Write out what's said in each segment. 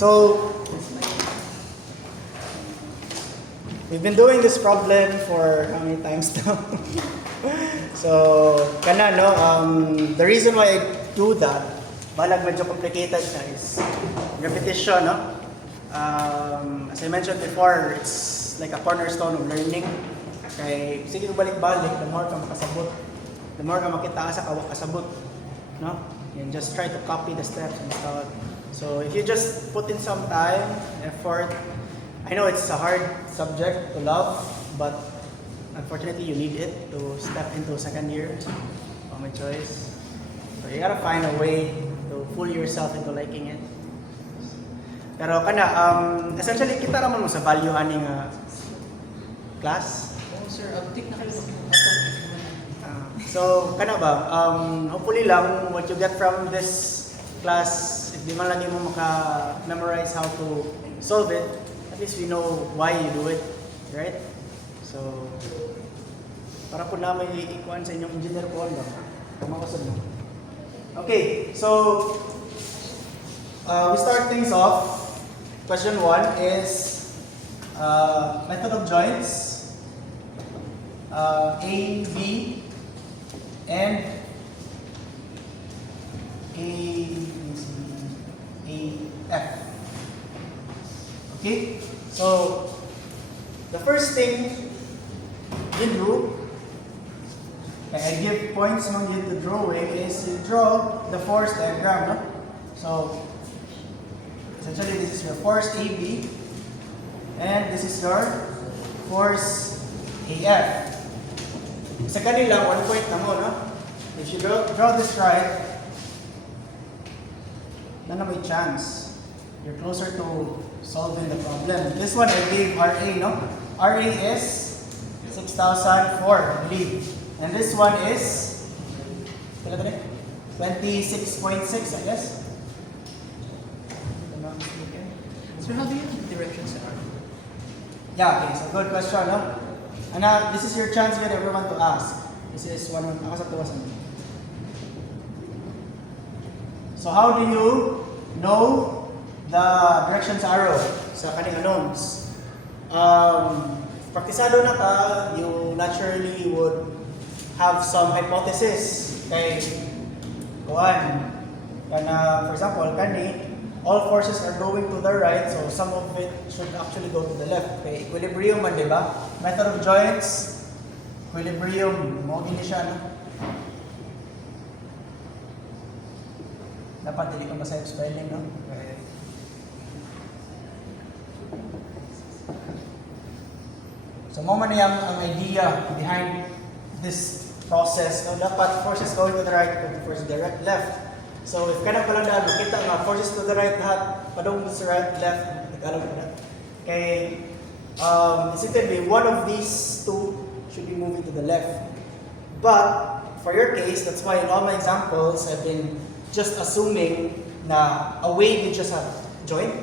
So, we've been doing this problem for how many times now? So, kana no, the reason why I do that, balag medyo complicated siya is repetition, no? As I mentioned before, it's like a cornerstone of learning. Kay sige balik-balik, the more ka makasabot, the more ka makita sa kasabot, no? And just try to copy the steps and stuff. So if you just put in some time, effort, I know it's a hard subject to love, but unfortunately you need it to step into second year of my choice. So you gotta find a way to fool yourself into liking it. Pero kana, essentially kita raman mo sa value aning class. Oh sir, update na kayo So kana ba, hopefully lang what you get from this class, if di man lagi mo maka-memorize how to solve it, at least we know why you do it, right? So, para po na may ikuan sa inyong engineer po ba? Kumakasad mo. Okay, so we start things off. Question 1 is method of joints, A, B, and F. Okay, so the first thing you do, I give points on you to drawing, is you draw the force diagram. No? So essentially this is your force AB, and this is your force AF. Sa kanila, 1 point na mo, no? If you draw this right, na may chance. You're closer to solving the problem. This one I gave RA, no? RA is 6,004, I believe. And this one is 26.6, I guess. So how do you have directions at Yeah, okay, so good question, no? And this is your chance with everyone to ask. This is one of the So how do you know the directions arrow sa kaning unknowns? Praktisado na ka, you naturally would have some hypothesis. Kay kuan, for example, kani, all forces are going to the right, so some of it should actually go to the left. Kay equilibrium man, di ba? Method of joints, equilibrium, mo gini siya, no? Dapat hindi ka masayang spelling, no? So, mo man ang idea behind this process. No? Dapat forces going to the right, forces direct left. So, if kana pala na, kita nga, forces to the right lahat, padong sa right, left, nag-alam ko na. Kay, isipin one of these two should be moving to the left. But, for your case, that's why in all my examples, I've been just assuming na a way you just have joint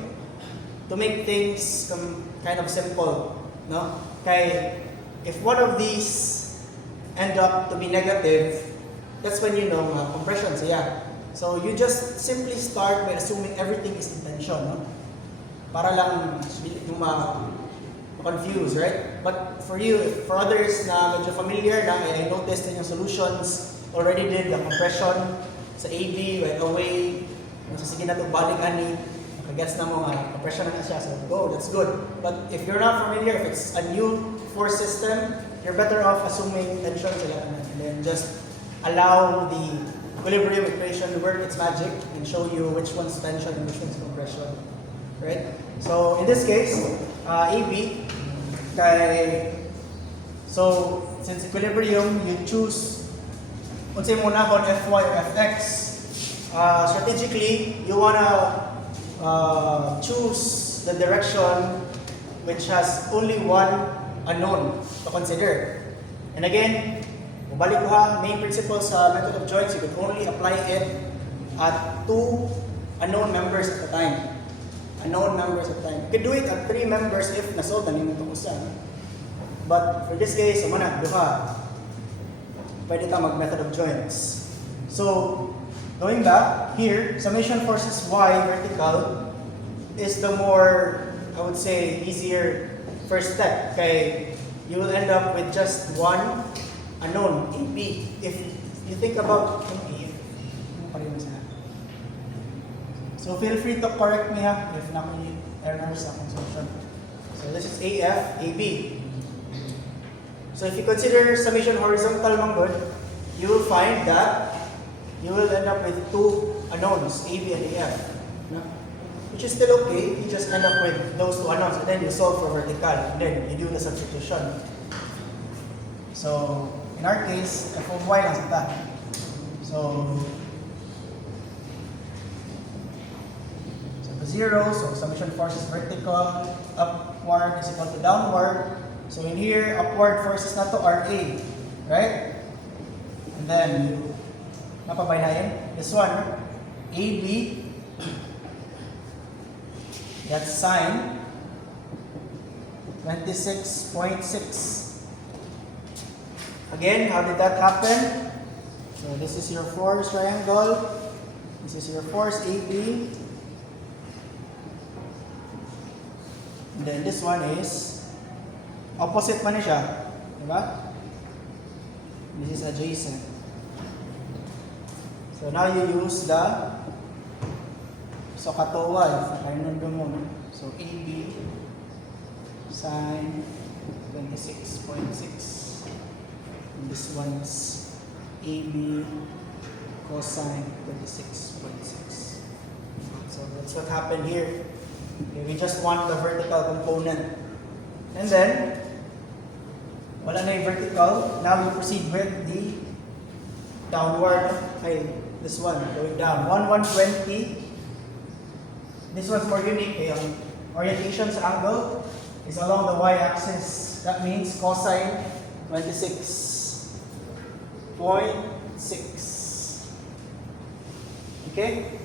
to make things kind of simple, no? Kay if one of these end up to be negative, that's when you know compression siya. So you just simply start by assuming everything is in tension, no? Para lang ma-confuse, right? But for you, for others na medyo familiar na, I noticed in yung solutions already did the compression sa AB right away. Sige na itong balik ani, makagets na mo nga compression na siya, so go, that's good. But if you're not familiar, if it's a new force system, you're better off assuming tension sila and then just allow the equilibrium equation to work its magic and show you which one's tension and which one's compression, right? So in this case, AB, so since equilibrium, you choose unsay muna kon Fy or Fx. Strategically, you wanna choose the direction which has only one unknown to consider. And again, mabalik ko ha, main principle sa method of joints, you could only apply it at 2 unknown members at a time. Unknown members at a time. You could do it at 3 members if nasolve na nimo itong usa. But for this case, umana, duha. Pwede ta mag-method of joints. So, going back, here, summation forces Y vertical is the more, I would say, easier first step. Okay, you will end up with just one unknown, AB. If you think about AB, so feel free to correct me if nakuha error sa consumption. So this is AF, AB. So if you consider summation horizontal manggod, you will find that you will end up with two unknowns, AB and AF. No? Which is still okay, you just end up with those two unknowns and then you solve for vertical and then you do the substitution. So in our case, f of y lang sa ta. So the 0, so summation force is vertical, upward is equal to downward. So in here, upward force is not to RA, right? And then you napabaynayan this one, AB, that's sine 26.6. Again, how did that happen? So this is your force triangle, this is your force AB, and then this one is opposite man siya, diba? This is adjacent. So now you use the SOHCAHTOA, so AB sine 26.6. And this one's AB cosine 26.6. So that's what happened here. Okay, we just want the vertical component. And then, wala na yung vertical. Now we proceed with the downward. Okay, this one, going down. 120. This one's more unique. Yung orientation sa angle is along the y-axis. That means cosine 26.6. Okay?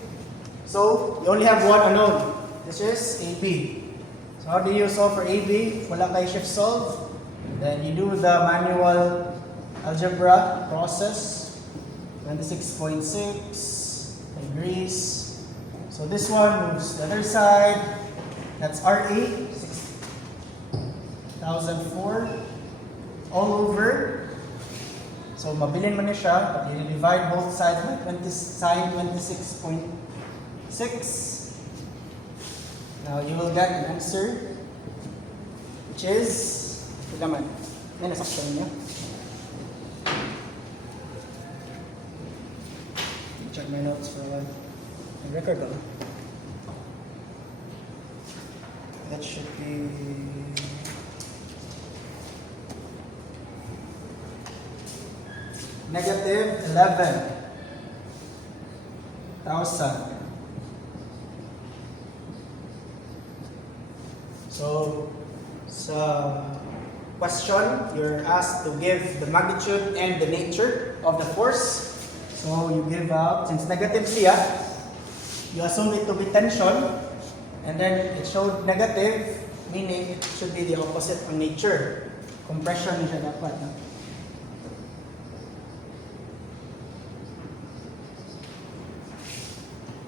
So, you only have one unknown. This is AB. So how do you solve for AB? Wala kayo shift solve. Then you do the manual algebra process. 26.6 degrees. So this one moves the other side. That's RA, 6,004 all over. So mabilin man na siya, but you divide both sides by sine 26.6. Now you will get an answer, which is, ito naman, may nasaktan niya. Check my notes for a while. My record ba? That should be negative 11,000. So, sa question, you're asked to give the magnitude and the nature of the force. So, you give out, since negative siya, you assume it to be tension, and then it showed negative, meaning it should be the opposite ng nature. Compression niya dapat. No?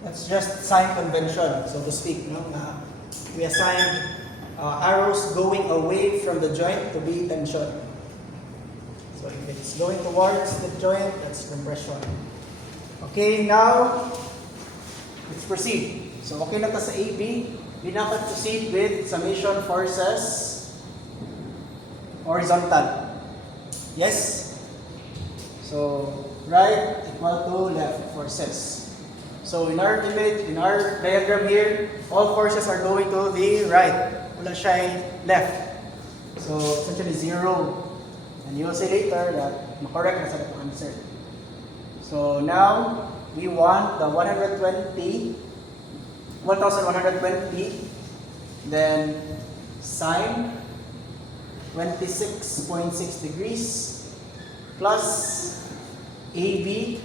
That's just sign convention, so to speak. No? We assign arrows going away from the joint to be tension. So if it's going towards the joint, that's compression. Okay, now let's proceed. So okay na ta sa AB. We now can proceed with summation forces horizontal. Yes? So right equal to left forces. So in our image, in our diagram here, all forces are going to the right. Wala siya left. So essentially 0. And you'll see later that correct na sa answer. So now we want the 1120, then sine 26.6 degrees plus AB.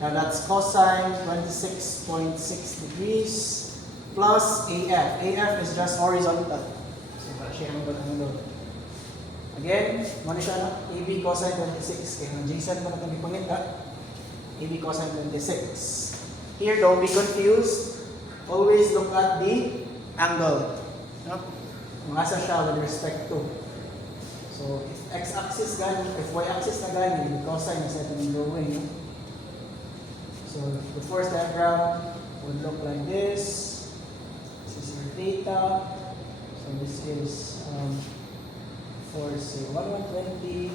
Now that's cosine 26.6 degrees plus AF. AF is just horizontal. So siya ang doon. Again, ano siya na? AB cosine 26. Kaya ng Jason mo na itong ipangit ha? AB cosine 26. Here, don't be confused. always look at the angle. No? Kung asa siya with respect to. So, if x-axis gani, if y-axis na gani, the cosine is ito ng drawing. No? So, the first diagram would look like this. This is your theta. So, this is for say 1120.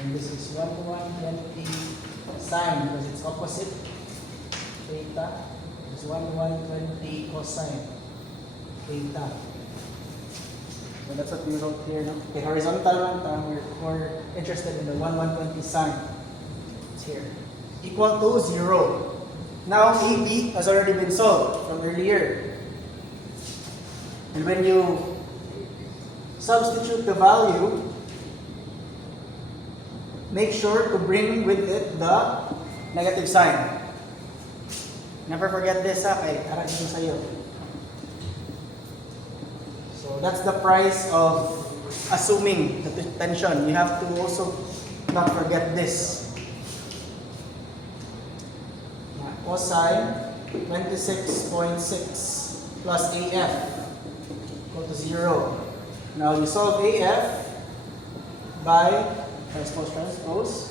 And this is 1120 sine because it's opposite. Theta is 1120 cosine. Theta. So that's what we wrote here. No? Okay, horizontal one, we're interested in the 1120 sine. It's here. Equal to 0. Now AB has already been solved from earlier. And when you substitute the value, make sure to bring with it the negative sign. Never forget this, ha? Kay aral din sa'yo. So that's the price of assuming the tension. You have to also not forget this. Cosine 26.6 plus AF equal to 0. Now you solve AF by transpose.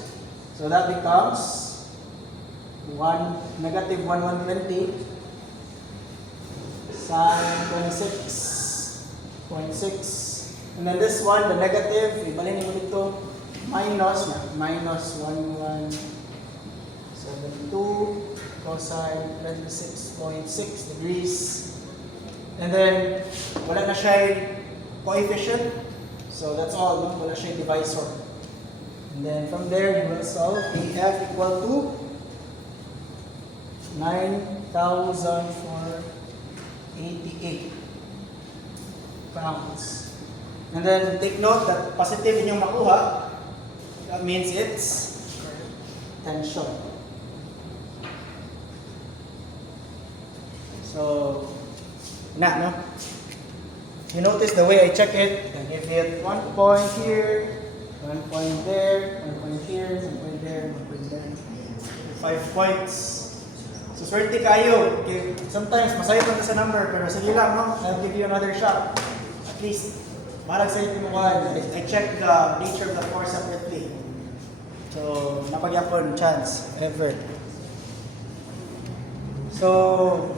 So that becomes negative 1120 sine 26.6. And then this one, the negative, ibalhin mo dito, minus 1172 cosine 26.6 degrees. And then, wala na siya coefficient. So that's all, no? Wala siya divisor. And then from there, you will solve AF equal to 9,488 pounds. And then take note that positive inyong makuha, that means it's tension. So, no? You notice the way I check it, I give it 1 point here, 1 point there, 1 point here, 1 point there, 1 point there. 5 points. So, swerte kayo. Okay. Sometimes, masaya pa sa number, pero sige lang, no? I'll give you another shot. At least, marag sa ito mo I check the nature of the force separately. So, napagyapon chance, ever. So,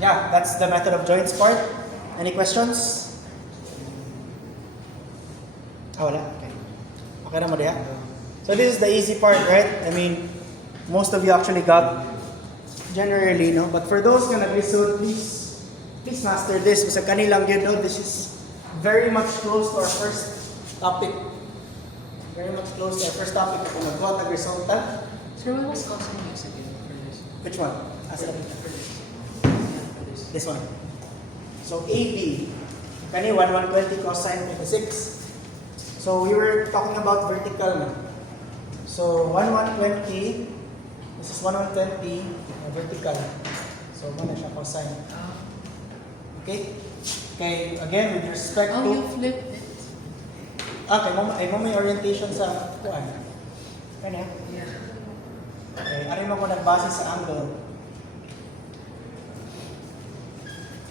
yeah, that's the method of joints part. Any questions? Wala. Okay. Okay na mo diha? So this is the easy part, right? I mean, most of you actually got generally, no? But for those na nag-lisod, please master this. Kasi kanilang yun, no? This is very much close to our first topic. Very much close to our first topic. Kung mag-got nag-resulta. Sir, what was cosine use again for this? Which one? Ask For them. this. This one. So AB, kani 1120 cosine 26. So we were talking about vertical. So 1120, this is 1120 vertical. So muna siya cosine. Okay? Okay, again with respect Oh, you to flipped it. kay mo may orientation sa kuan. Kani? Yeah. Okay, ari mo ko nagbase sa angle.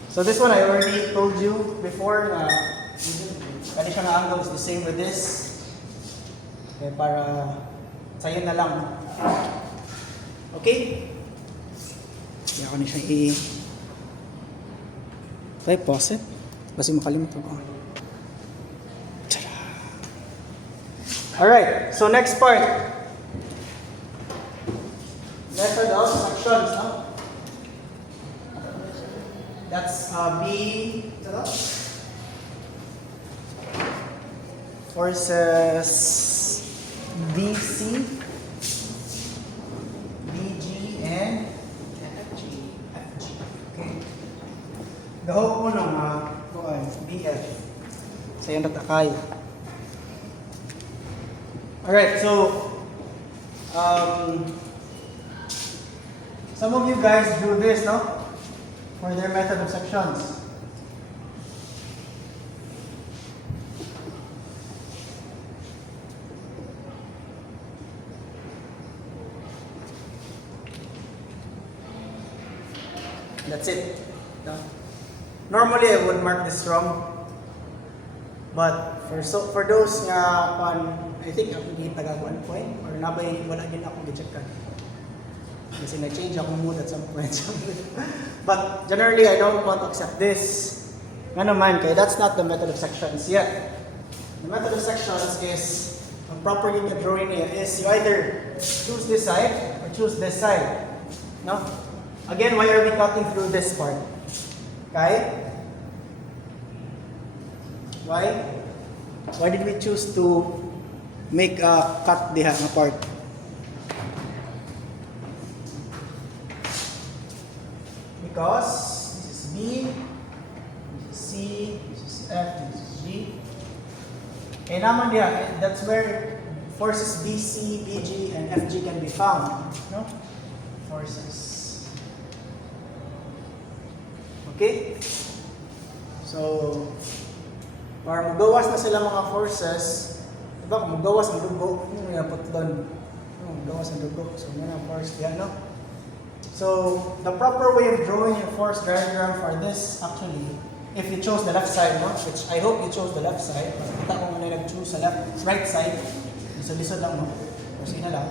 So this one I already told you before na kani siya nga angle is the same with this. Okay, para sa'yo na lang. Okay? Kaya ako na siya Okay, pause it. Kasi makalimutan ko. Tada! Alright, so next part. Method of sections, no? That's forces BC, BG, and FG. FG. Okay. Gahok mo ng BF. Sa yung natakay. Alright, so some of you guys do this, no? For their method of sections. That's it. No? Normally, I would mark this wrong. But for those nga I think ako gitagag 1 point or nabay wala din ako gi-checkan. Kasi na-change ako mood at some point. But generally, I don't want to accept this. Nga naman, kaya that's not the method of sections yet. The method of sections is, ang properly na drawing niya is you either choose this side or choose this side. No? Again, why are we cutting through this part? Okay? Why? Why did we choose to make a cut diha nga part? Because this is B, this is C, this is F, this is G. And naman diha, that's where forces BC, BG, and FG can be found. No? Forces. Okay? So, para magawas na sila mga forces, diba kung magawas ang dugo, yung napot doon. Magawas ang dugo. So, yun ang force diyan, no? So, the proper way of drawing your force diagram for this, actually, if you chose the left side, no? Which I hope you chose the left side. Kita ko nga nag-choose sa right side. Lisod-lisod lang, no? O sige na lang.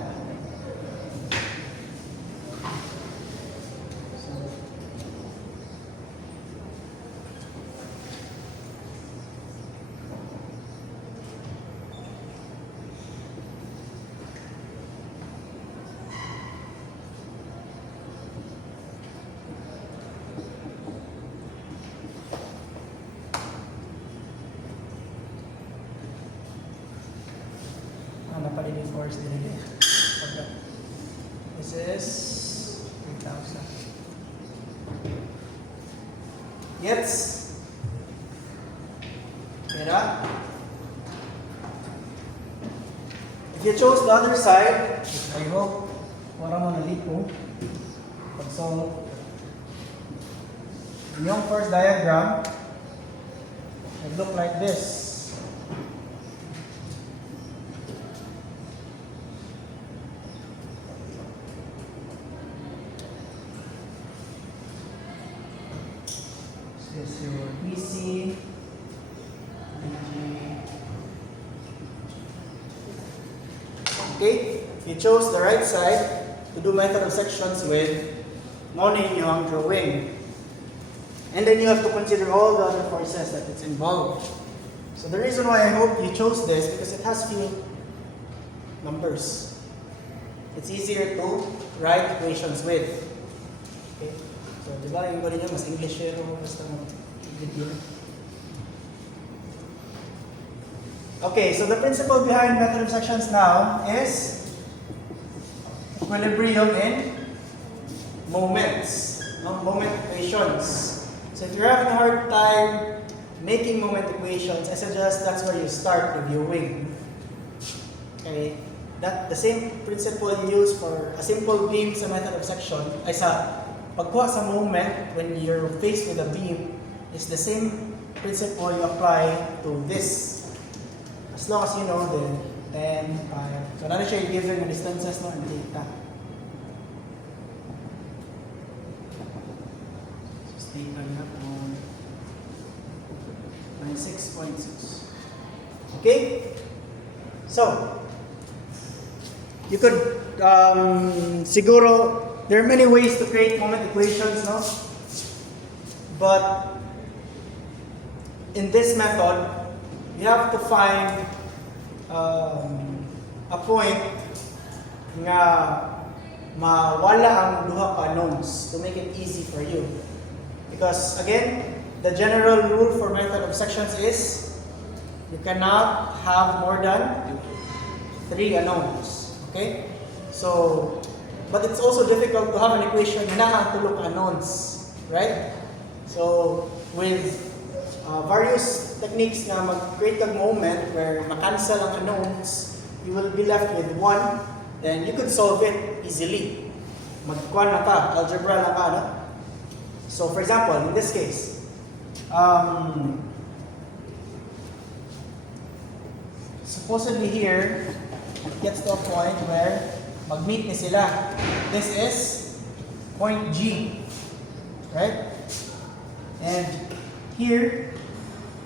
Napalili force din again. Okay. This is 3,000. Yes. Kira. If you chose the other side, which I hope wala mo nalipo, pag-solve, yung first diagram would look like this. This is your BC, BG. Okay, you chose the right side to do method of sections with mounting yung drawing. And then you have to consider all the other forces that it's involved. So the reason why I hope you chose this because it has few numbers. It's easier to write equations with. Okay. So, di ba, yung gano'n niya, mas English pero basta mag-video. Okay, so the principle behind method of sections now is equilibrium in moments, no? Moment equations. So if you're having a hard time making moment equations, I suggest that's where you start reviewing. Okay, that the same principle you use for a simple beam sa method of section ay sa pagkuha sa moment when you're faced with a beam is the same principle you apply to this. As long as you know the 10, 5. So, nana siya given the distances no, and data. So, data niya on 96.6. Okay? So, you could siguro there are many ways to create moment equations, no? But in this method, you have to find a point nga mawala ang duha ka knowns to make it easy for you. Because again, the general rule for method of sections is you cannot have more than 3 unknowns. Okay? So, but it's also difficult to have an equation na tulog unknowns, right? So, with various techniques na mag-create a moment where ma-cancel ang unknowns, you will be left with one, then you could solve it easily. Mag-kuan na ka, algebra na ka, no? So, for example, in this case, supposedly here, it gets to a point where mag-meet ni sila. This is point G. Right? And here,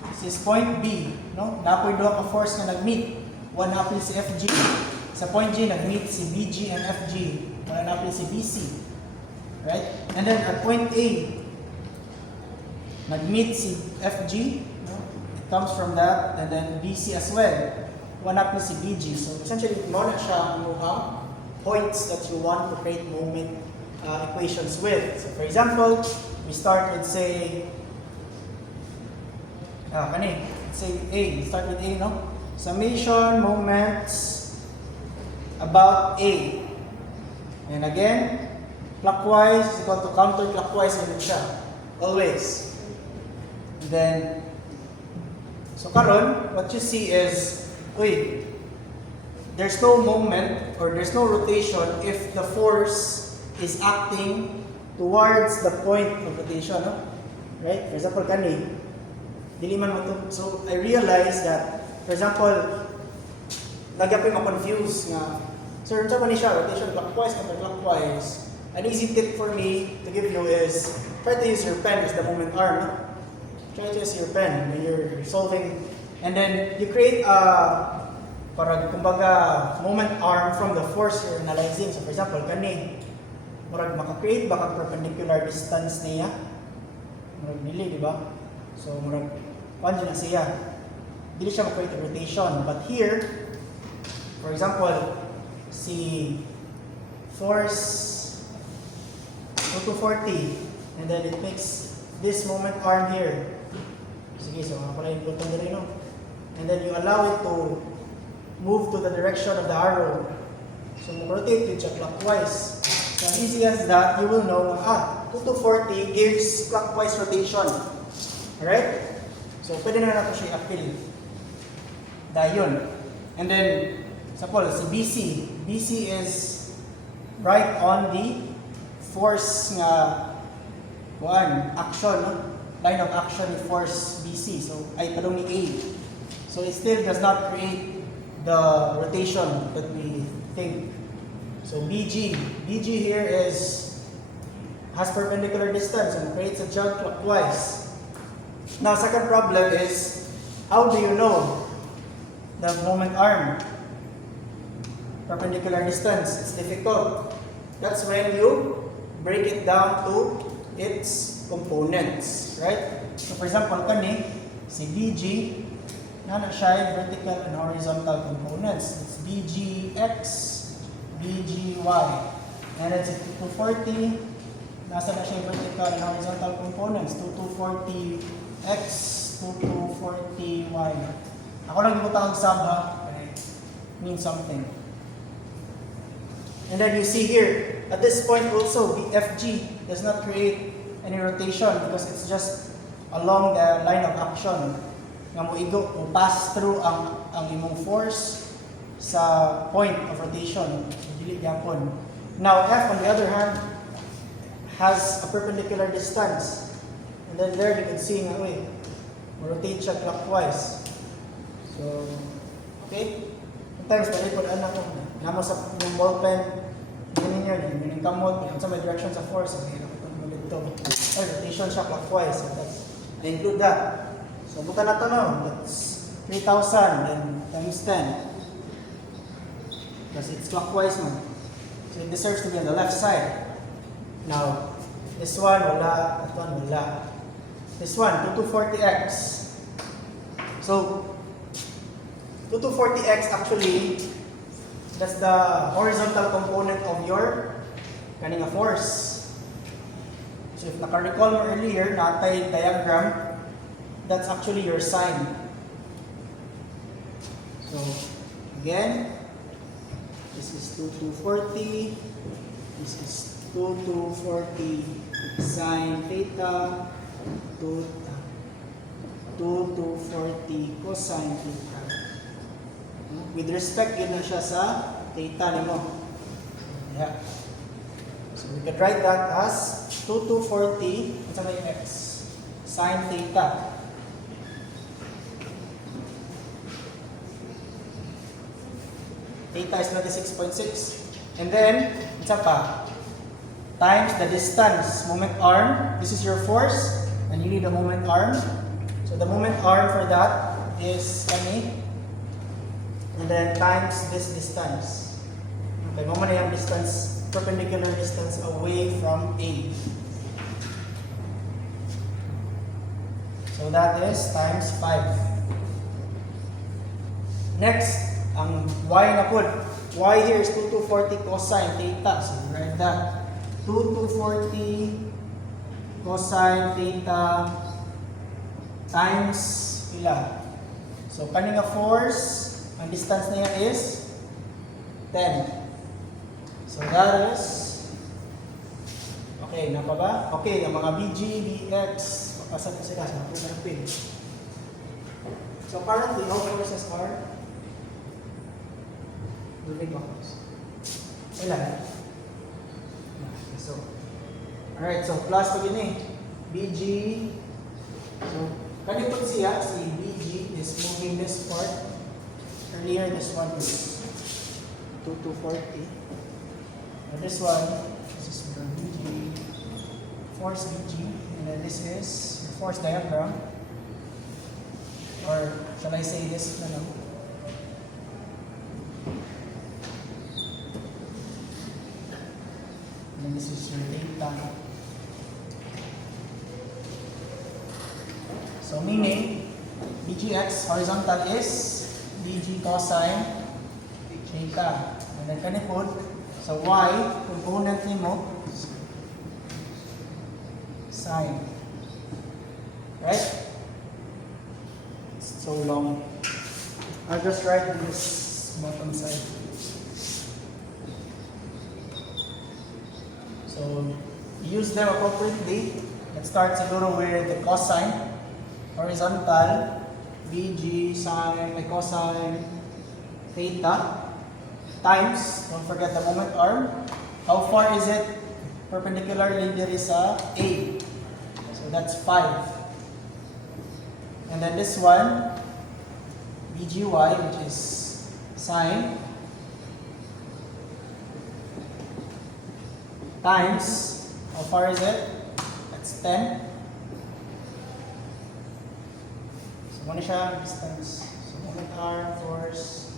this is point B, no? Napoy duha ka force nga nag-meet. One hapil si FG. Sa point G, nag-meet si BG and FG. Wala hapil si BC. Right? And then at point A, nag-meet si FG. No? It comes from that. And then BC as well. One hapil si BG. So essentially, mo na siya ang points that you want to create moment equations with. So for example, we start with say, say A. Start with A, no? Summation moments about A. And again, clockwise is equal to counterclockwise ganun siya. Always. And then, so karon, what you see is, there's no moment or there's no rotation if the force is acting towards the point of rotation, no? Right? For example, dili man mo to. So I realized that, for example, nagyapay ma-confuse nga, sir, unsa man ni siya, rotation clockwise, counterclockwise. An easy tip for me to give you is, try to use your pen as the moment arm. No? Try to use your pen when you're solving. And then, you create kumbaga, moment arm from the force you're analyzing. So for example, murag maka-create ba kang perpendicular distance niya? Murag nili, di ba? So murag, kung na siya. Dili siya mag-create a rotation. But here, for example, si force 240, and then it makes this moment arm here. Sige, so mga pala yung button nila, no? And then you allow it to move to the direction of the arrow. So rotate it clockwise. So as easy as that, you will know 240 gives clockwise rotation. Alright? So pwede na natin siya i-appeal. Dayon. And then, suppose si BC. BC is right on the force nga action, no? Line of action ni force BC. So ay padong ni A. So it still does not create the rotation that we think. So BG here has perpendicular distance and creates a jog clockwise. Now, second problem is, how do you know the moment arm? Perpendicular distance, it's difficult. That's when you break it down to its components, right? So for example, si BG, na siya vertical and horizontal components. It's BGX, BGY. And then si 240, nasa na siya vertical and horizontal components. 240X, 240Y. Ako lang yung tawag sub, ha? Means something. And then you see here, at this point also, FG does not create any rotation because it's just along the line of action. Nga mo igo o pass through ang imong force sa point of rotation. Dili gyapon. Now F on the other hand has a perpendicular distance. And then there you can see nga rotate siya clockwise. So okay. Sometimes palipod namo sa yung ball pen yung kamot yung sa may direction sa force rotation siya clockwise. So I include that. So, buta na ito, no? That's 3,000 and times 10. Because it's clockwise, no? So, it deserves to be on the left side. Now, this one, wala. That one, wala. This one, 2240x. So, 2240x actually, that's the horizontal component of your kaninga force. So, if naka-recall mo earlier, natay diagram, that's actually your sign. So, again, this is 2240, this is 2240 sine theta, 2240 cosine theta. With respect, yun na siya sa theta nimo. Yeah. So, we could write that as 2240, what's yung x? Sine theta. Theta is 26.6. And then, isa pa, times the distance, moment arm. This is your force, and you need a moment arm. So the moment arm for that is kani, and then times this distance. Okay, mo na yung distance, perpendicular distance away from A. So that is times 5. Next, ang y na po. Y here is 2240 cosine theta. So we write that. 2240 cosine theta times pila. So kaning nga force, ang distance niya is 10. So that is, okay, na pa ba? Okay, ang mga BG, BX, papasad ko sila sa mga pin. So currently, how forces are? Moving backwards. Wala. So, alright, so plus to gini. BG. So, kanipot siya, si BG is moving this part. Earlier, this one is 2240. And this one, this is the BG, force BG. And then this is the force diagram. Or shall I say this, ano? And this is your theta. So meaning, BGX horizontal is BG cosine theta. And then kanipod, so Y, component nimo, sine. Right? It's so long. I'll just write this bottom side. So, use them appropriately. Let's start siguro with the cosine. Horizontal, BG, sine, cosine, theta, times, don't forget the moment arm. How far is it perpendicularly there is a A? So that's 5. And then this one, BGY, which is sine, times, how far is it? That's 10. So, muna siya, distance. So, moment arm, force,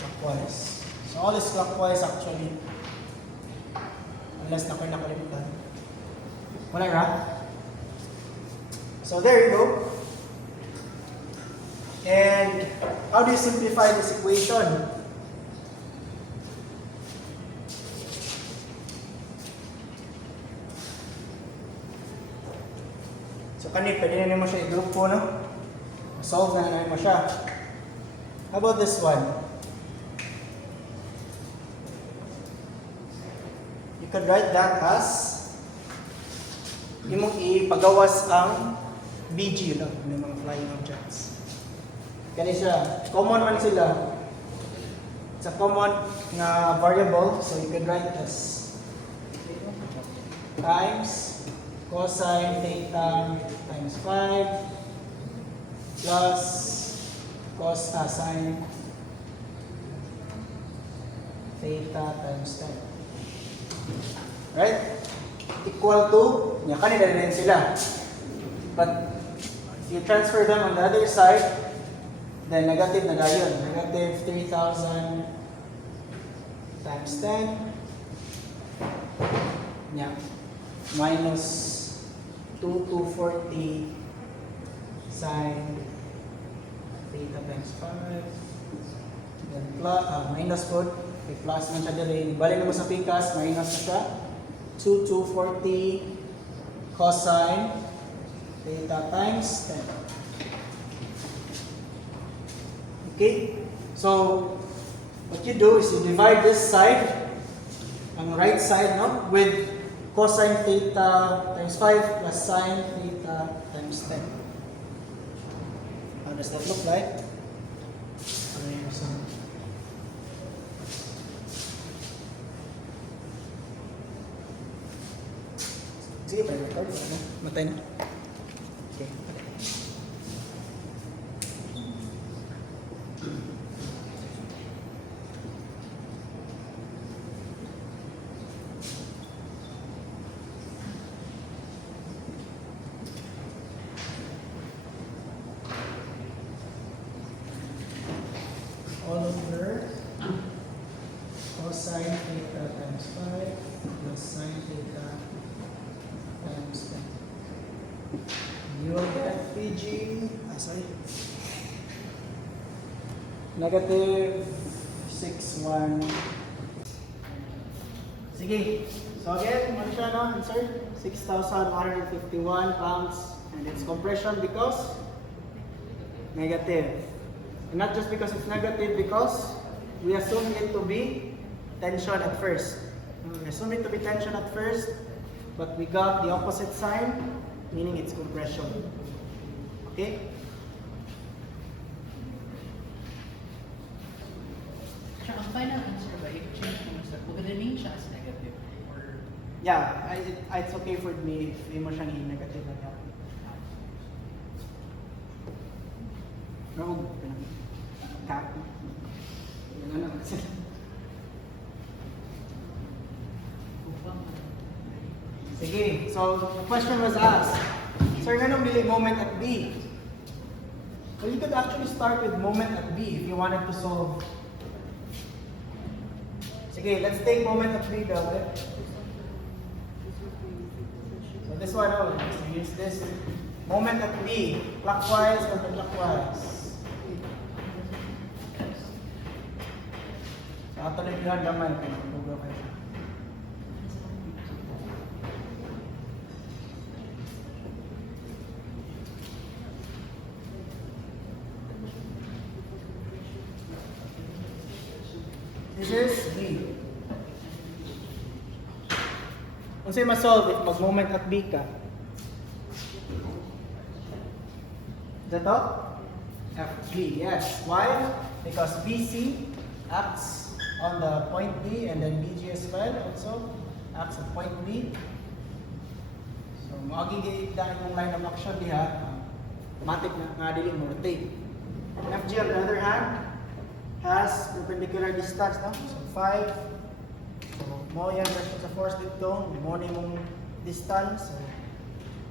clockwise. So, all is clockwise actually. Unless na kayo nakalimutan. Wala ra? So, there you go. And, how do you simplify this equation? So kanit, pwede na naman siya i-group no? Solve na naman siya. How about this one? You could write that as imong ipagawas ang BG lang, ng mga flying objects. Kani siya, common man sila. It's a common na variable, so you could write this times cosine theta times 5 plus sine theta times 10. Right? Equal to, yan, kanina rin sila. But if you transfer them on the other side, then negative na dayon. Negative 3,000 times 10. Yeah. Minus 2240 sine theta times 5. Then plus, minus po. Okay, plus man siya dali. Balik naman sa pikas, minus na siya. 2240 cosine theta times 10. Okay? So, what you do is you divide this side, ang right side, no, with cosine theta times 5 plus sine theta times 10. How does that look like? Sige, pa-record ko na. Matay na. Okay. you will get PG, negative 6, 1. Sige. So again, ano siya, no? Answer? 6,151 pounds. And it's compression because negative. And not just because it's negative, because we assume it to be tension at first. We assume it to be tension at first, but we got the opposite sign, meaning it's compression. Okay? Siya, ang final answer ba, if change mo sa, mag-remain siya as negative? Or, Yeah, it's okay for me if hindi mo siyang i-negative like that. No, copy. Ano na sila? Sige, so the question was asked, sir, ganong dili moment at B? So you could actually start with moment at B if you wanted to solve. Sige, let's take moment at B daw. Eh? So this one, oh, let's use this. Moment at B, clockwise or counterclockwise? So ato lang yung gamay, kaya mag-go kayo. This is B. Kung sa'yo ma-solve if mag-moment at B ka? Is that all? FG, yes. Why? Because BC acts on the point B and then BG as well also acts at point B. So, magiging yung line of action diha, matik na nga dili mo rotate. FG on the other hand, has perpendicular distance, no? So 5. So mo yan versus sa force dito, mo ni mong distance.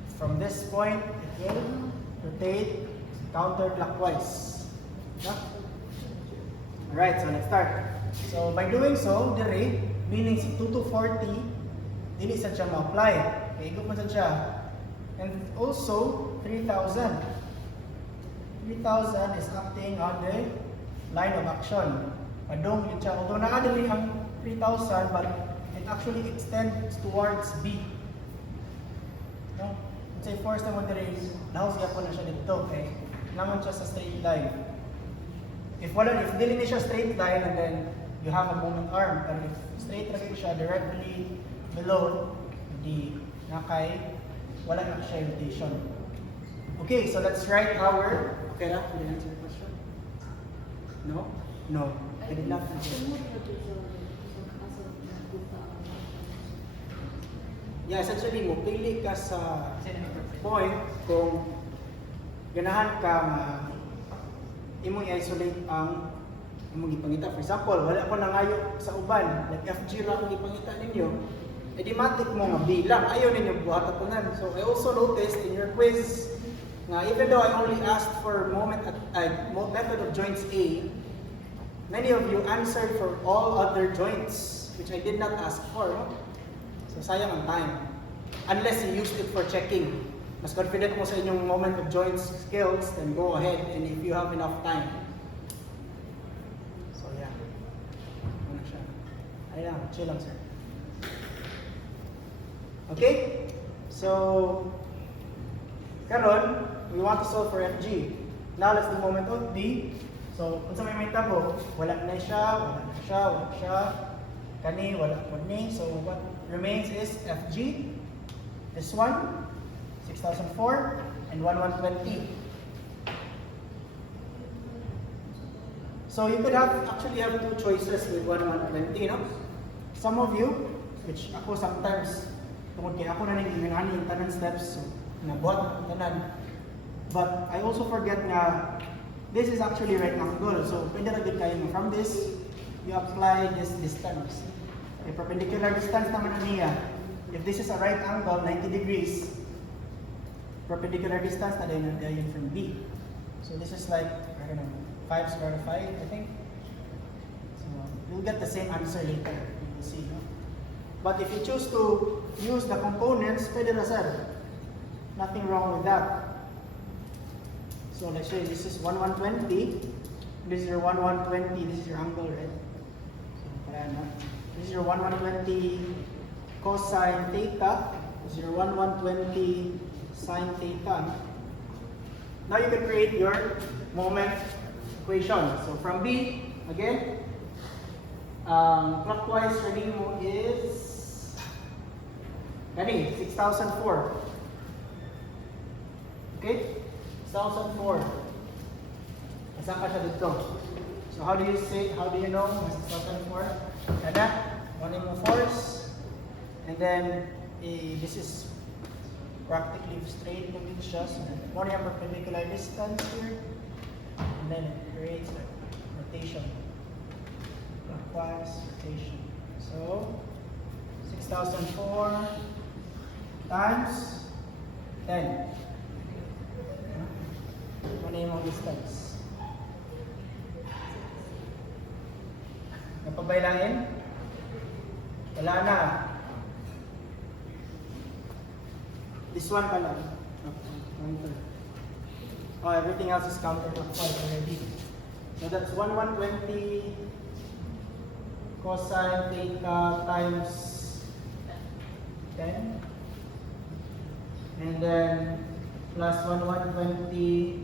So from this point, it will rotate counterclockwise. No? Alright, so let's start. So by doing so, the rate, meaning si 2 to 40, dili sa siya ma-apply. Okay, ikot man sa siya. And also, 3,000. 3,000 is acting on the line of action. Padong yun siya. Although nakadali ang 3,000, but it actually extends towards B. No? Say force na mo diri, nahos gyapon na siya dito, okay? Naman siya sa straight line. If dili ni siya straight line and then you have a moment arm, pero if straight ra siya directly below the nakay, wala na siya rotation. Okay, so let's write our, okay na? Did I answer the question? No? No. I did not answer. Yeah, essentially mo pili ka sa point kung ganahan ka nga imong i-isolate ang imong ipangita. For example, wala ko nangayo sa uban, like FG ra ang ipangita ninyo, edi matik mo nga bilang ayaw ninyo buhat tanan. So I also noticed in your quiz nga even though I only asked for method of joints A, many of you answered for all other joints, which I did not ask for. No? So sayang ang time. Unless you used it for checking. Mas confident mo sa inyong moment of joints skills, then go ahead and if you have enough time. So yeah. Ano siya? Ay lang, chill lang sir. Okay? So, karon, we want to solve for FG. Now let's do moment of D. So, kung sa may tabo, wala na siya, wala siya, kani, wala po ni. So, what remains is FG. This one, 6,004, and 1,120. So, you could actually have two choices with 1,120, no? Some of you, which ako sometimes, tungod kay ako na nang iminani yung tanan steps, so, nabuhat ang tanan. But I also forget na this is actually right angle. So, pwede na din kayo mo. From this, you apply this distance. A perpendicular distance naman niya. If this is a right angle, 90 degrees, perpendicular distance na din from B. So, this is like, I don't know, 5 square root of 5, I think. So, you'll get the same answer later. You will see. No? But if you choose to use the components, pwede na sir. Nothing wrong with that. So let's say this is 120. This is your 120. This is your angle, right? So, para na. This is your 120 cosine theta. This is your 120 sine theta. Now you can create your moment equation. So from B, again, clockwise reading mo is 6,004. Okay? 6,004. Saan ka siya dito? So how do you know 6,004? Kada, one mo force, and then this is practically straight lang din siya. So one yung perpendicular distance here, and then it creates like rotation. Clockwise rotation. So 6,004 times 10. Ano yung distance? Napabaylain? Wala na. This one pa lang. Counter. Oh, everything else is counterclockwise already. So that's 120 cosine theta times 10. And then plus 120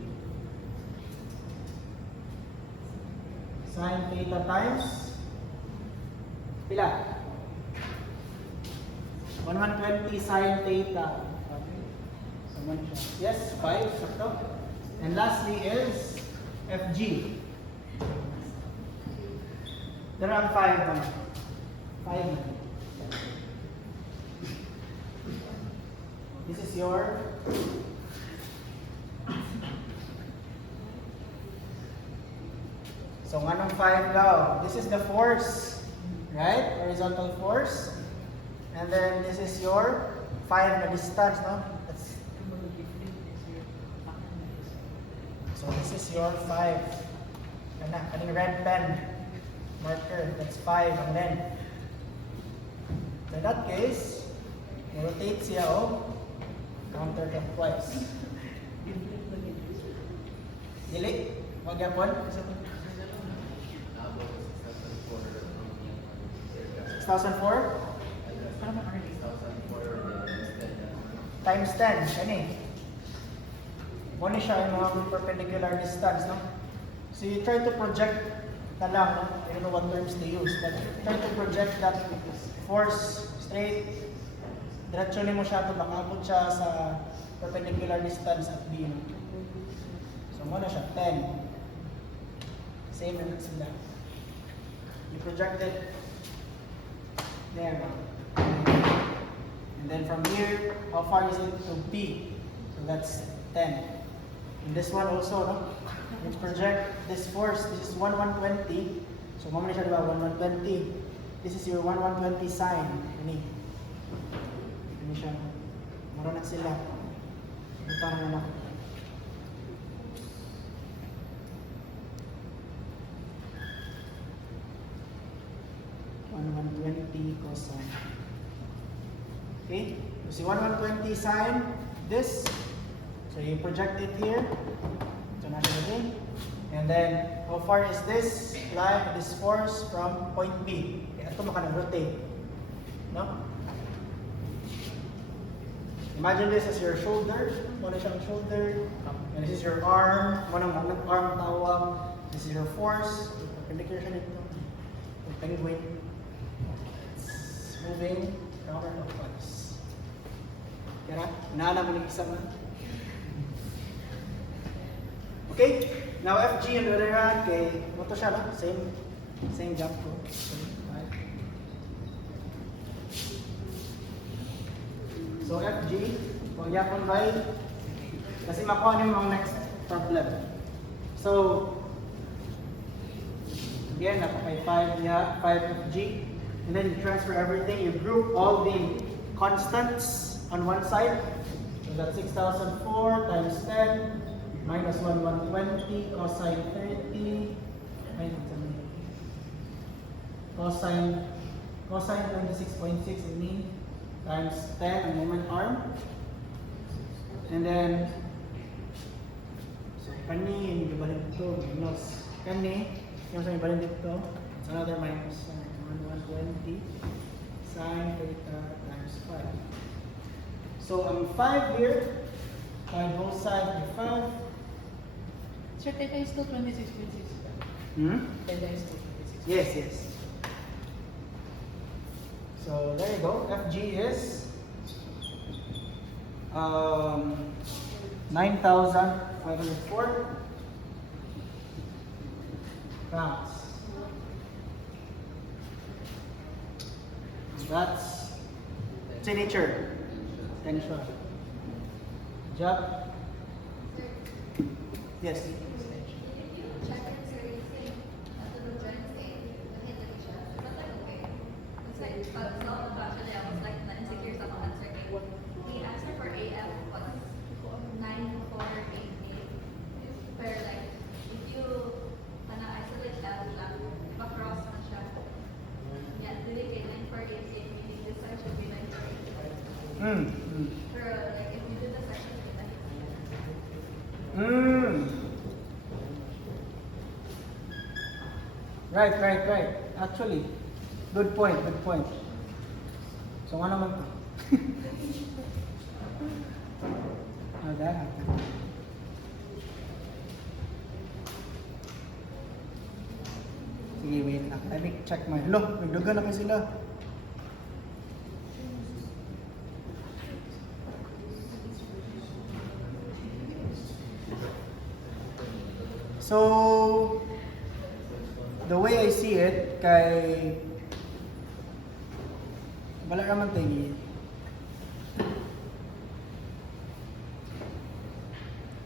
sine theta times pila? 120 sine theta. So, yes, 5. Sakto. And lastly is FG. There are 5 naman. 5 naman. This is your so anong 5 daw? This is the force, right? Horizontal force. And then this is your 5 na distance, no? That's, so this is your 5. Kaning red pen marker, that's 5 ang length. So in that case, rotate siya counterclockwise. Dili? Wag yapon? 6,004? Times 10, kani. Muna siya yung mga perpendicular distance, no? So you try to project na lang, no? I don't know what terms they use, but try to project that force straight. Diretso mo siya ito, makabot siya sa perpendicular distance at B. No? So muna siya, 10. Same na sila. You project it there. And then from here, how far is it to B? So that's 10. And this one also, no? Let's project this force. This is 120. So mamaya siya diba, 120. This is your 120 sine. Ini siya. Mara na sila. Butang na na. Cosine. Okay, you see 120 sine this. So you project it here. So again. And then how far is this line, this force from point B? Okay, ito maka-rotate. No? Imagine this as your shoulder. Muna siyang shoulder. And this is your arm. Muna moment arm tawag. This is your force. Perpendicular siya nito. Yung penguin. It's moving counterclockwise. Kaya naala mo ng isa man. Okay? Now FG and the other hand, kay moto siya lang. Same jump ko. So FG, kung yapon by, kasi makuha niyo yung next problem. So, again, napakay 5 niya, 5 FG. And then you transfer everything, you group all the constants on one side. So that's 6,004 times 10 minus 120 cosine 30 cosine 26.6 I mean times 10 ang moment arm. And then so Kani, ibalhin dito, minus. Kani, yung sa ibalhin dito, it's another minus sign. 120 sine theta times 5. So, ang 5 here, by both sides by 5. Sir, theta is still 26.6. Theta is still 26. Yes, yes. So, there you go. FG is 9,504 pounds. That's signature. Tension. Job. Yes. Mm. Mm. Right. Actually, good point. So, ano naman to? How that happened? Sige, wait lang. Let me check my... Look, nagduga na kasi sila. So, the way I see it, kay wala naman tayo.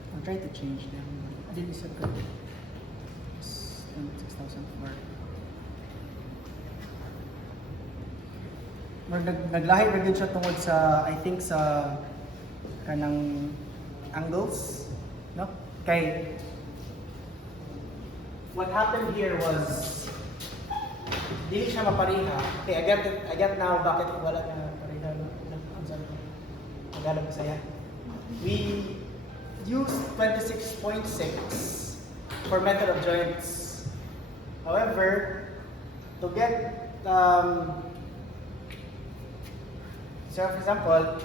I'll try to change them. I didn't set that. 6,004. Naglahi ra gyud siya tungod sa, I think sa kanang angles, no? Kay what happened here was dili siya mapariha. Okay, I get now bakit wala na pariha. Ang sabi ko. Tagalog saya. We used 26.6 for method of joints. However, to get so for example,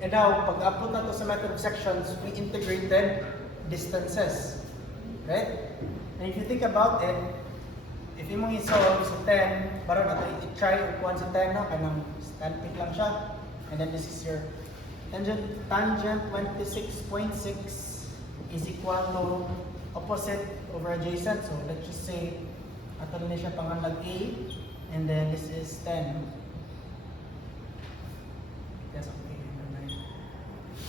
and now pag-upload na to sa method of sections, we integrated distances. Right? And if you think about it, if you mong isolve sa 10, baro na ito, i-try upuan sa 10 na, kanang static lang siya. And then this is your tangent 26.6 is equal to opposite over adjacent. So let's just say, ato na siya pangalag A, and then this is 10. Yes, okay, never mind.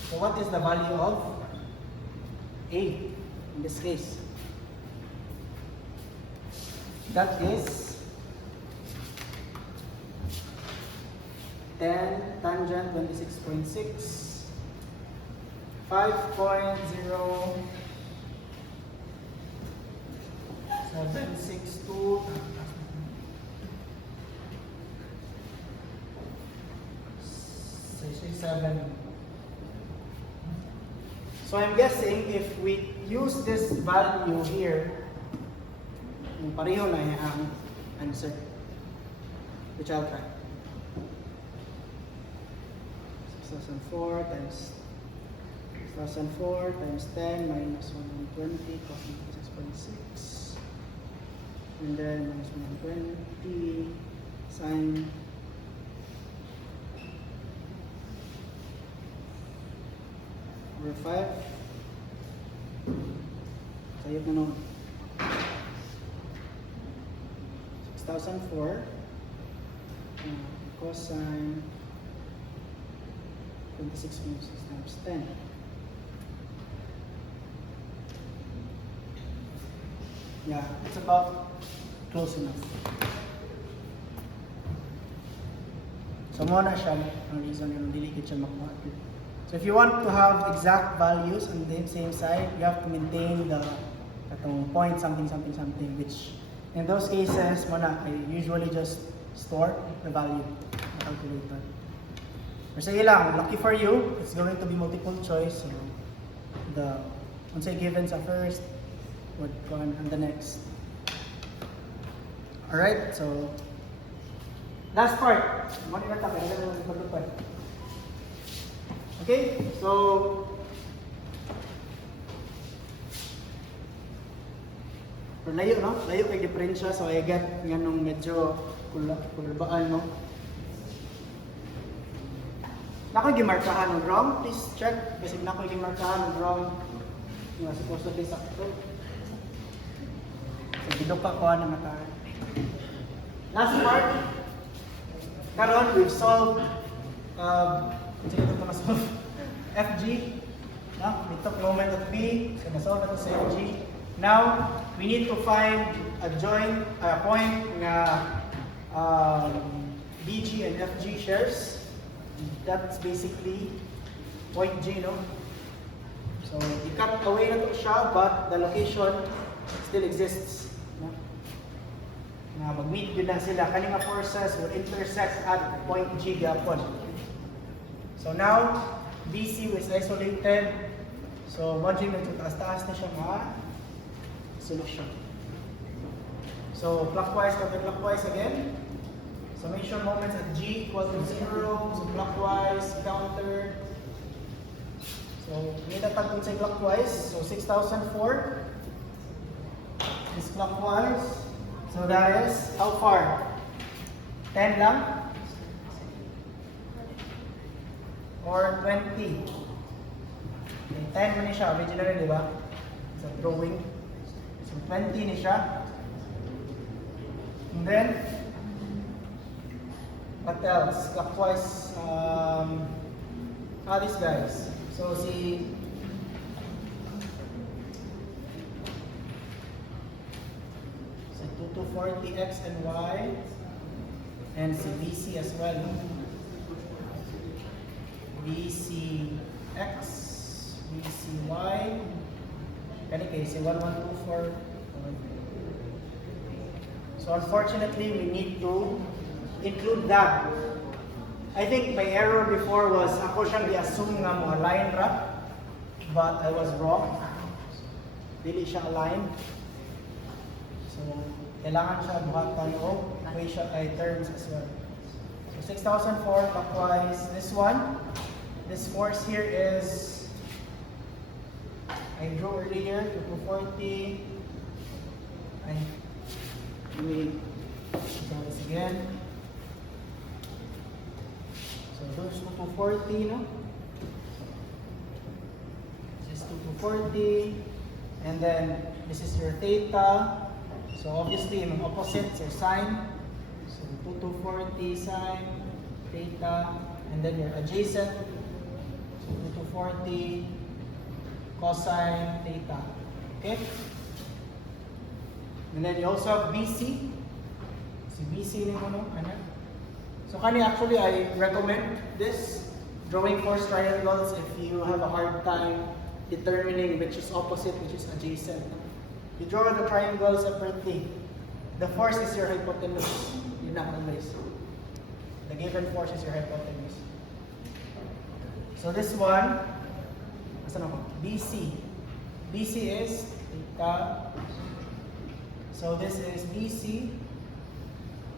So what is the value of A in this case? That is 10 tangent 26.6 5.0762 67. So I'm guessing if we use this value here, yung pareho na ang answer, which I'll try. 6,004 times 10 minus 120 cos 6.6, and then minus 120 sine over 5. Sayot na nun. 6,004 cosine 26.6 times 10. Yeah, it's about close enough. So mo na siya ang reason yung delicate siya makuha. So if you want to have exact values on the same side, you have to maintain the katong point something, which in those cases, I usually just store the value in the calculator. Or say lang, lucky for you, it's going to be multiple choice. So the Once given sa first, would go on the next. Alright, so last part. Okay, so layo, no? Layo kay diferensya, so I get nga nung medyo kulbaan, no? Nakoy gimarkahan ng wrong, please check. Kasi nakoy gimarkahan ng wrong. Nga supposed to be sakto. So, bidok pa ko na mata. Last part. Karon, we've solved sige ito na-solve. FG. No? We took moment at B. So, na-solve ito sa FG. Now, we need to find a point na BG and FG shares. That's basically point G, no? So, i-cut away na ito siya, but the location still exists. No? Na mag-meet yun lang sila. Kaninga forces will intersect at point G gapon. So now, BC is isolated. So, module medyo taas-taas na siya mga solution. So, clockwise, counterclockwise again. Summation moments at G equal to 0. So, clockwise, counter. So, may tatagpon sa clockwise. So, 6,004 is clockwise. So, that is how far? 10 lang? Or 20? Okay, 10 man siya. Originally, di ba? Sa drawing. So, 20 ni siya. And then, what else? Clockwise, these guys. So, si so 2240X and Y, and si BC as well. BCX, BCY, kani kay si 1124. So unfortunately, we need to include that. I think my error before was ako siyang i-assume nga mo align ra, but I was wrong. Dili siya aligned. So kailangan siya buhatan o equation ay terms as well. So 6004 clockwise. This force here is, I drew earlier, 2240. Let me draw this again. So those 2240, no? This is 2240. And then this is your theta. So obviously, yung opposite, your sine. So 2240 sine, theta. And then your adjacent. So 2240 cosine theta. Okay? And then you also have BC. Si BC ni mo, no? Ano? So actually, I recommend this drawing force triangles if you have a hard time determining which is opposite, which is adjacent. You draw the triangle separately. The force is your hypotenuse. Yun na always. The given force is your hypotenuse. So this one, asan ako? BC. BC is theta. So this is BC.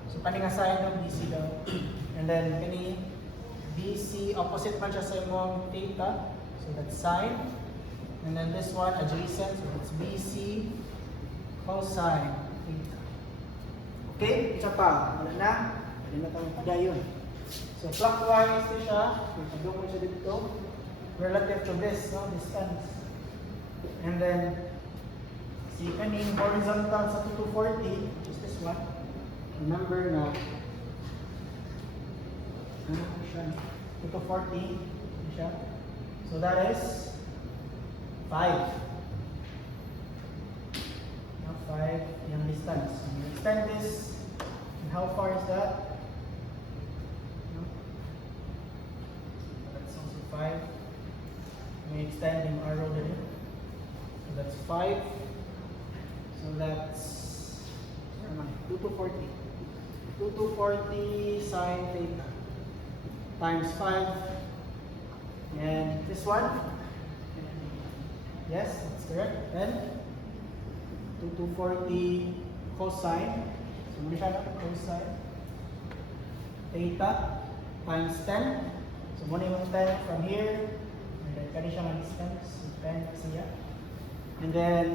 So kaninga side ng BC daw. And then kani BC opposite man siya sa imong theta. So that's sine. And then this one adjacent. So that's BC cosine theta. Okay? Isa pa. Wala na. Pwede na tayong padayon. So clockwise na siya. Pagdong mo siya dito. Relative to this, no? Distance. And then si kaning horizontal sa 2240, which is this one. Remember na siya 2240 siya. So that is 5. Now 5 yung distance. So you extend this. And how far is that? No? That's also 5. We extend yung arrow there. So that's 5. So that's 2240. 2240 sine theta times 5. And this one, Yes, that's correct. Then, 240 cosine. So, muna siya na, cosine. Theta times 10. So, muna yung 10 from here. And then, kani siya nga distance. So, 10 siya. And then,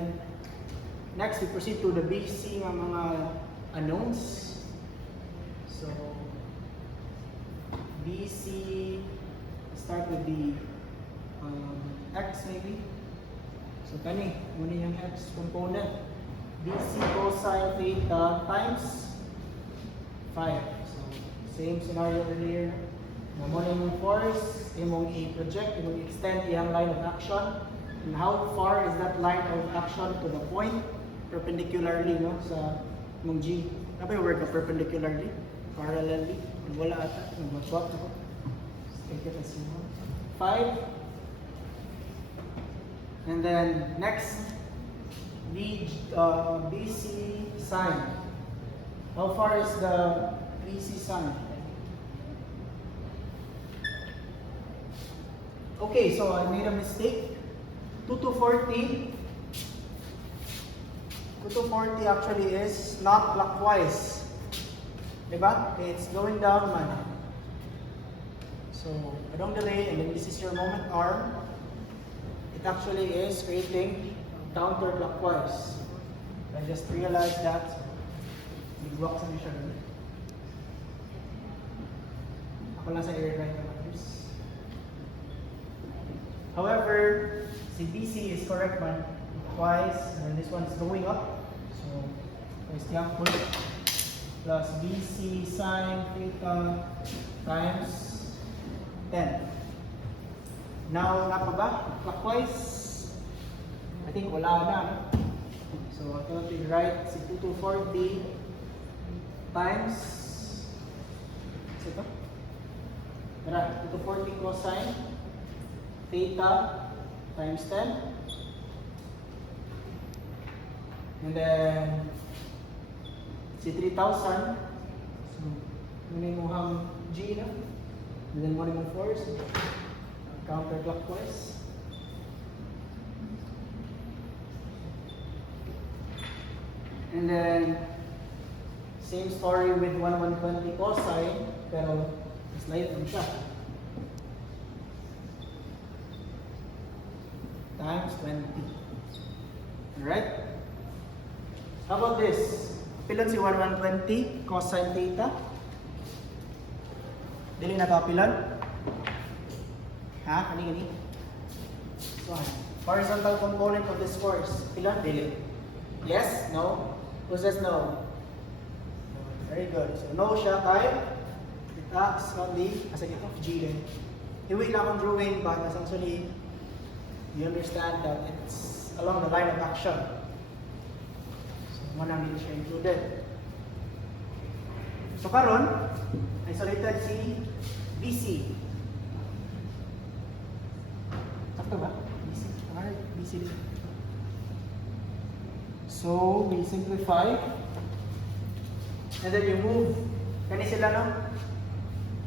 next, we proceed to the BC nga mga unknowns. So, BC, start with the x maybe. So, kani, muna yung x component. BC cosine theta times 5. So, same scenario earlier. Muna yung force, imong i-project, imong i-extend yung line of action. And how far is that line of action to the point perpendicularly, no, sa mong G. Ano ba yung word na perpendicularly? Parallelly? Wala ata. Nag-swap ako. Take it as you want. 5. And then, next, BC sine. How far is the BC sine? Okay, so I made a mistake. 2 to 40. 2 to 40 actually is not clockwise. Diba? Okay, it's going down man. So, along the way, and then this is your moment arm. It actually is creating counterclockwise. I just realized that. Nag-walk sa siya rin. Ako lang sa air right naman. However, si BC is correct man. Twice, and this one is going up. So, there's the upward plus BC sine theta times 10. Now, napa ba? Clockwise? I think wala na. So, I'm going to write si 2 to 40 times what's ito? Tara, 2 to 40 cosine theta times 10. And then, si 3,000. So, muna yung G na. And then, muna yung force. Counterclockwise. And then, same story with 120 cosine, pero slight lang siya. Times 20. Alright? How about this? Pilan si 120 cosine theta? Dili na ito pilan? Ha? Kani? So, horizontal component of this force. Pilan? Dili. Yes? No? Who says no? Very good. So, no siya kay itaas on the of G din. Iwi lang ang drawing, but essentially, you understand that it's along the line of action. So, muna hindi siya included. So, karon, isolated si BC. Sakto ba? BC. Alright, BC. So, we simplify. And then you move. Kani sila, no?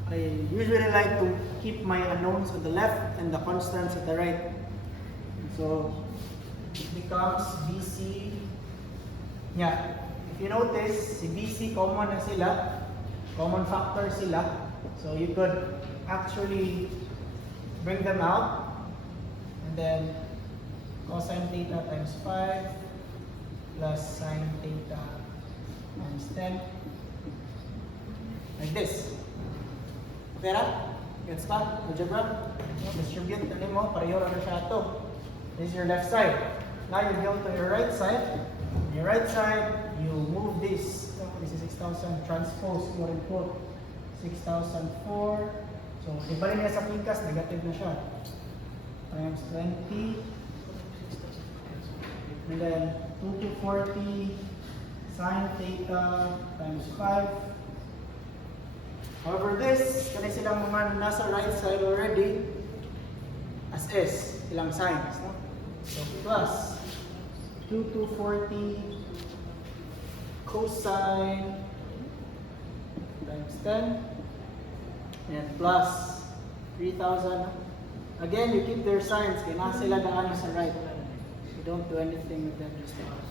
I usually like to keep my unknowns on the left and the constants at the right. So, it becomes BC. Yeah. If you notice, si BC common na sila. Common factor sila. So, you could actually bring them out. And then, cosine theta times 5 plus sine theta times 10. Like this. Okay ra? Gets pa? Algebra? Distribute. Ano mo? Pareho na siya ito. This is your left side. Now you go to your right side. On your right side, you move this. This is 6,000 transpose, quote unquote. 6,004. So, di ba rin niya sa pikas, negative na siya. Times 20. And then, 2 to 40 sine theta times 5. However, this, kani silang mga nasa right side already, as is, ilang signs. No? So, plus 2 to 40 cosine times 10 and plus 3,000. Again, you keep their signs kaya nasa sila daan sa right. don't do anything with them, just like this.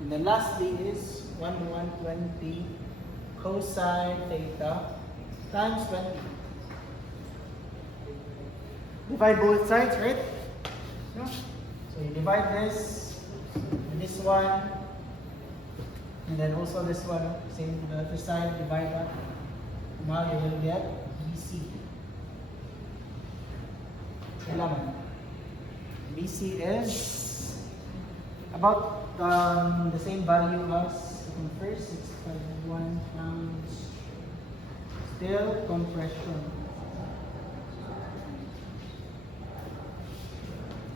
And then lastly is 120 cosine theta times 20. Divide both sides, right? No? So you divide this with this one, and then also this one, same to the other side, divide that. Now you will get BC. Kailangan. BC is about the same value as the first 651 pounds. Still compression.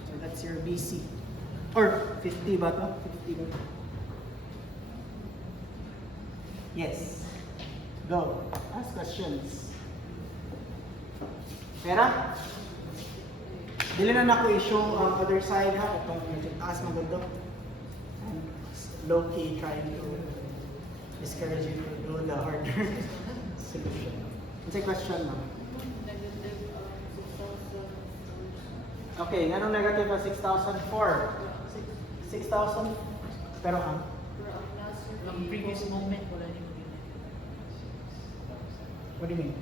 So that's your BC. Or 50 ba to? 50 ba to? Yes. Go. Ask questions. Pera? Dili na nako i-show ang other side ha. Kapag medyo taas maganda. I'm low-key trying to discourage you to do the harder solution. What's the question now? Okay, anong negative na 6,004? 6,000? Pero ang? Ang previous moment, wala din ko din. What do you mean?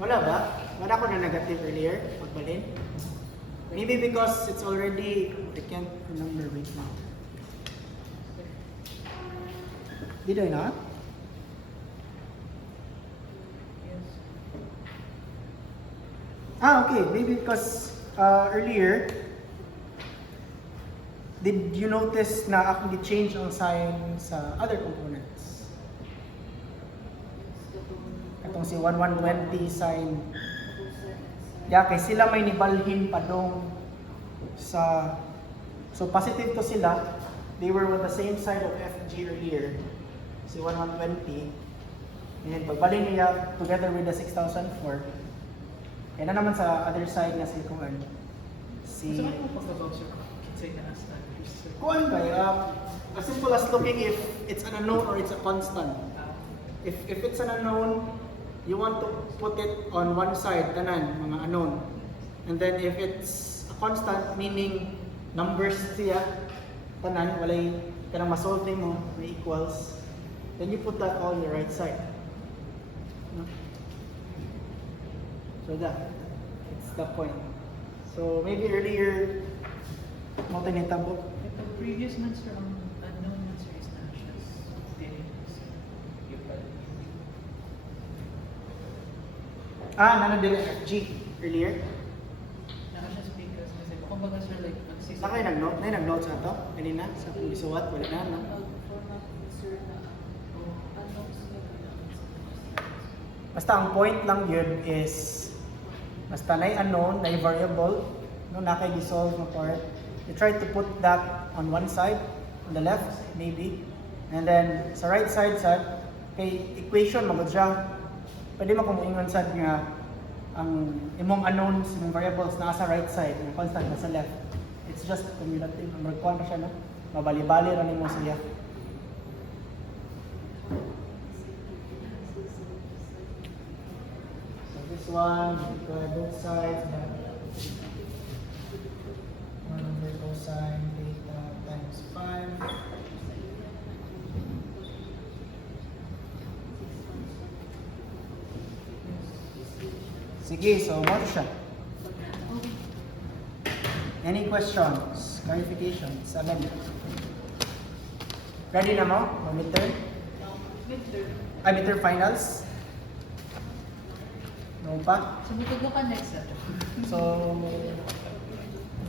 Wala ba? Wala ko na negative earlier, pagbalin. Maybe because it's already, I can't remember right now. Did I not? Ah, okay. Maybe because earlier, did you notice na ako gi-change ang sign sa other components? Katong si 1120 sign. Yeah, kay sila may nibalhin pa dong sa... So positive to sila. They were with the same side of FG earlier. Si 1120. And pagbalhin niya together with the 6004. Kaya na naman sa other side na si Kuan. So ano mo pag-bounce your kinsay na as numbers? Kuan ba? As simple as looking if it's an unknown or it's a constant. If it's an unknown, you want to put it on one side, tanan, mga unknown. And then if it's a constant, meaning numbers siya, tanan, walay kanang masolve mo, may equals, then you put that on the right side. No? So it's the point. So maybe earlier, mo tinitabo. Ito, previous monster, ang unknown monster is not just Nandun FG earlier. because kasi kumbaga sir like Na kayo nag-note? Na nag-note sa ito? Kanina? Sa isuwat? Wala na, no? Basta ang point lang yun is basta na unknown, na variable, no, na kayo dissolve na part. You try to put that on one side, on the left, maybe. And then, sa right side, kay equation, magod siya. Pwede mo kumuingon sa nga ang imong unknowns, imong variables na sa right side, yung constant na sa left. It's just cumulative. Ang magkuhan pa siya, no? Mabali-bali rin mo siya. So this one, both sides, 100 cosine theta times 5. Sige, so what siya? Any questions? Clarifications? 7. Ready na mo? Midterm? Midterm finals? No pa? So bukod ka next set. So,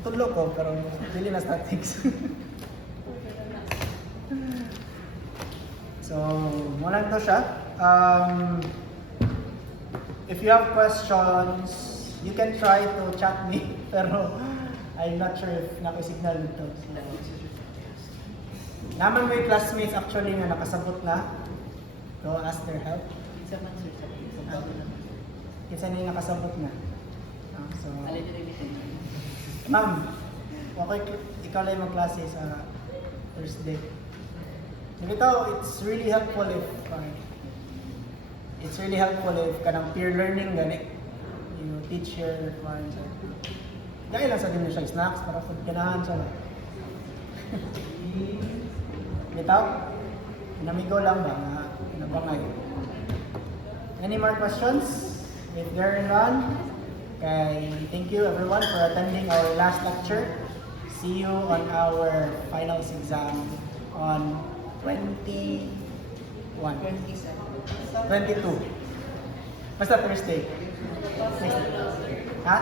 tulo ko, pero dili na statics. So, muna to siya. If you have questions, you can try to chat me, pero I'm not sure if naka-signal nito. So, naman may classmates actually na nakasabot na to ask their help. Isa man sir sa isang bago naman. Isa na yung nakasabot na. So, Alin na rin ito. ma'am, okay, ikaw lang yung magklase sa Thursday. Ito, it's really helpful if it's really helpful if kanang peer learning gani. You teach your clients. Gaya lang sa din siya snacks para sa ganahan siya. Bitaw? Namigo lang ba na nabangay? Any more questions? If there are none, okay, thank you everyone for attending our last lecture. See you on our finals exam on 22. Basta Thursday. Ha?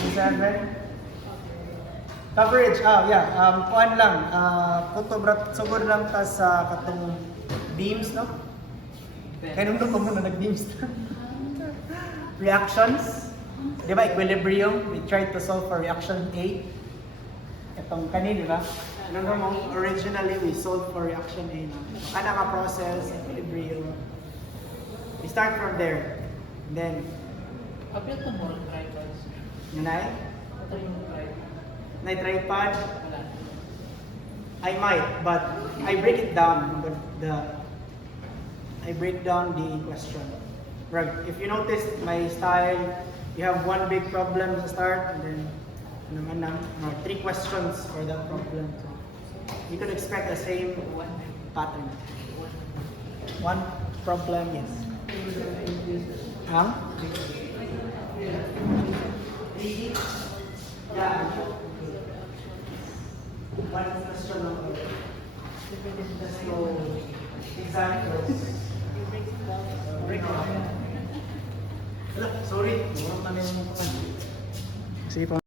27? Coverage, kuan lang, sugod lang ta sa katong beams, no? Kaya nung doon muna nag-beams na. Reactions, di ba, equilibrium, we tried to solve for reaction A. Itong kanin, di ba? Nung originally, we solved for reaction A. Kana ka process, equilibrium. We start from there. And then, Appeal to more tripods. Yunay? Ito yung tripod. Na tripod, Wala. I might, but I break it down. I break down the question. Right. If you notice my style, you have one big problem to start, and then three questions for that problem. So you can expect the same pattern. One problem, yes. Huh? Yeah. One question number. So, examples. Break it down. Sorry. Sige pa.